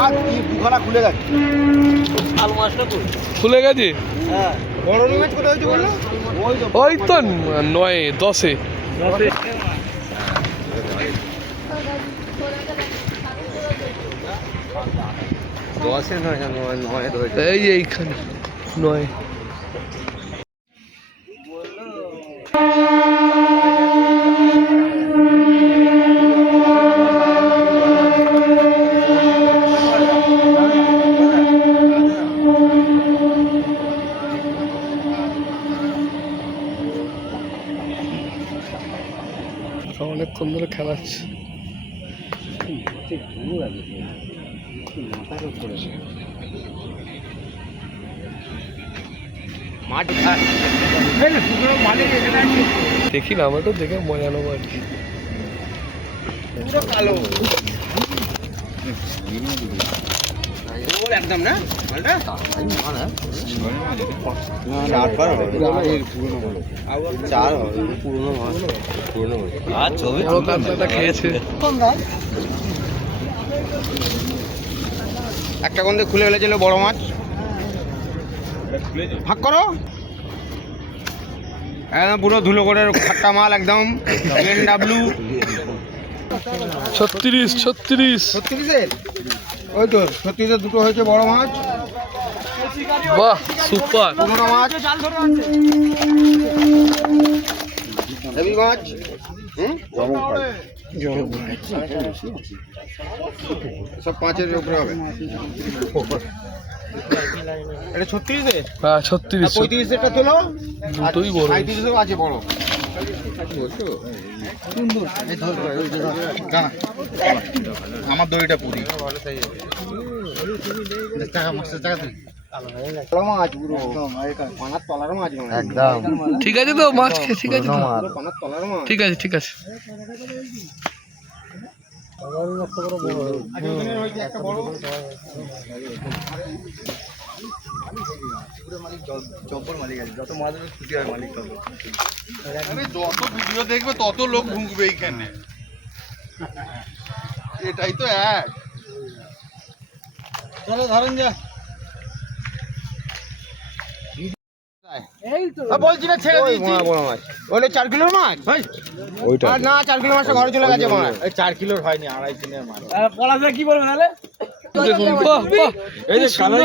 মাছ দুখানা খুলে গেছে। শাল মাছটা খুলে গেছে। হ্যাঁ, বড় রুই মাছ কোথায় হয়েছে বললো? ওই তো 9-10-এ। এই এইখানে 9। অনেকক্ষণ ধরে খেলাচ্ছে। দেখি না, আমরা তো দেখে মজা নেবো আর কি। পুরো কালো একদম না খেয়েছে একটা গন্ধে খুলে ফেলেছিল বড় মাছ। ভাগ করো, একদম পুরো ধুলো করে খাট্টা মাল একদম। BMW 36 ওই তো 36 দুটো হয়েছে বড় মাছ। বাহ, সুপার। পুরোনো মাছ, হেভি মাছ। সব 5-এর উপরে হবে। এটা 36-এ? হ্যাঁ 36। 35-এরটা তোলো, দুটোই বড়। 35-এও আছে বড়। আমার দড়িটা পুরি মাছ পুরো পানার তলার মাছ একদম। ঠিক আছে তো মাছ, ঠিক আছে তো, পানার তলার মাছ। ঠিক আছে ঠিক আছে। যত মাছ ছুটি হয় মালিক তত। যত ভিডিও দেখবে তত লোক ঢুকবে এইখানে, এটাই তো এক। চলো ধরেন যা, বলছি না ছেড়ে দিয়েছি। বড় মাছ ওটা 4 কিলোর মাছ না, 4 কিলো মাছটা ঘরে চলে গেছে। 4 কিলোর হয়নি, 2.5 কিলোর মাছ। পলাশা কি বলবে তাহলে? এই যে কালার